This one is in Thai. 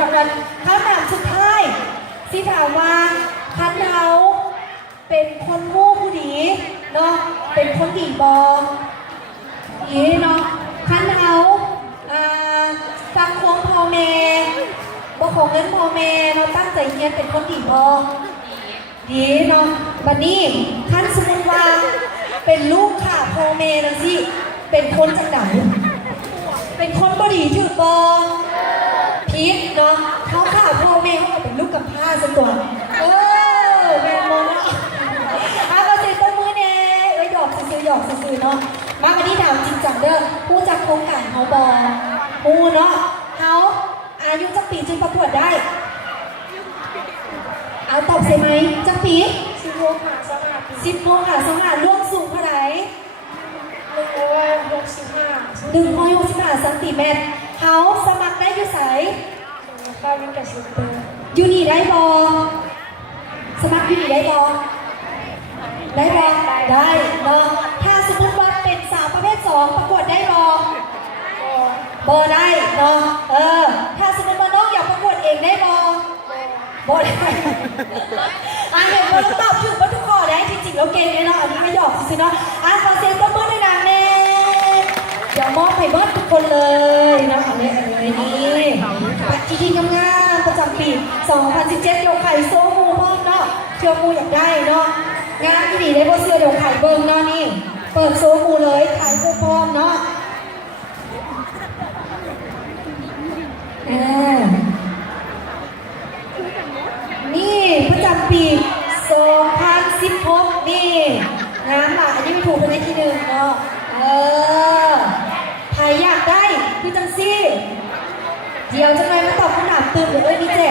รางวัลคำถามสุดท้ายที่ถามว่าคันเขาเป็นคนงูผู้ดีเนาะเป็นคนดีบอนี่เนาะคันเขาฟังควงพ่อแม่บ่ของเงินพ่อแม่เราตั้งใจเรียนเป็นคนดีบอดีเนาะบัดนี้คันสมมติว่าเป็นลูกข่าพ่อแม่นะสิเป็นคนจังไหนเป็นคนบดีถือบอพีทเนาะเขาข่าพ่อแม่เขาเป็นลูกกับผ้าสักตัวแม่โมเนาะก็ซื้อต้นมือเนี่ยหยอกซื้อหยอกซื้อเนาะมาวันนี้ถามจริงจังเด้อผู้จัดโครงการเขาบอผู้เนาะเขาอายุจักปีจึงประกวดได้เอาตอบใช่ไหมจักปี16 ค่ะสง่าล่วงสูงเท่าไหร่165เซนติเมตรเขาสมัครได้อยู่ไสอยู่นี่ได้บอสมัครอยู่นี่ได้บอได้บอได้เนาะถ้าสมมติว่าเป็นสาวประเภท2ประกวดได้บอได้เนาะถ้าสมมติว่าน้องอยากประกวดเองได้บอได้เห็นว่าตอบถูกว่าทุกข้อได้จริงๆแล้วเก่งเลยเนาะอันนี้ไม่หยอกซิเนาะขอเสียงตบมือด้วยนะเน่เดี๋ยวมอบให้เบิร์ดทุกคนเลยเนาะอันนี้นี่จริงๆงามๆประจำปี2017ยกไข่โซ่มูพร้อมเนาะเชื่อมูอยากได้เนาะงานที่ดีได้เพราะเสื้อเดี๋ยวไข่เบิ้งเนาะนี่เปิดโซ่มูเลยไข่มูพร้อมเนาะนี่ประจำปี2016นี่งามอ่ะอันนี้ไม่ถูกเป็นในที่หนึ่งเนาะใครอยากได้พี่จังซี่เดี๋ยวจะไปมาตอบคำถามตื่นเดี๋ยวนี่เจ๊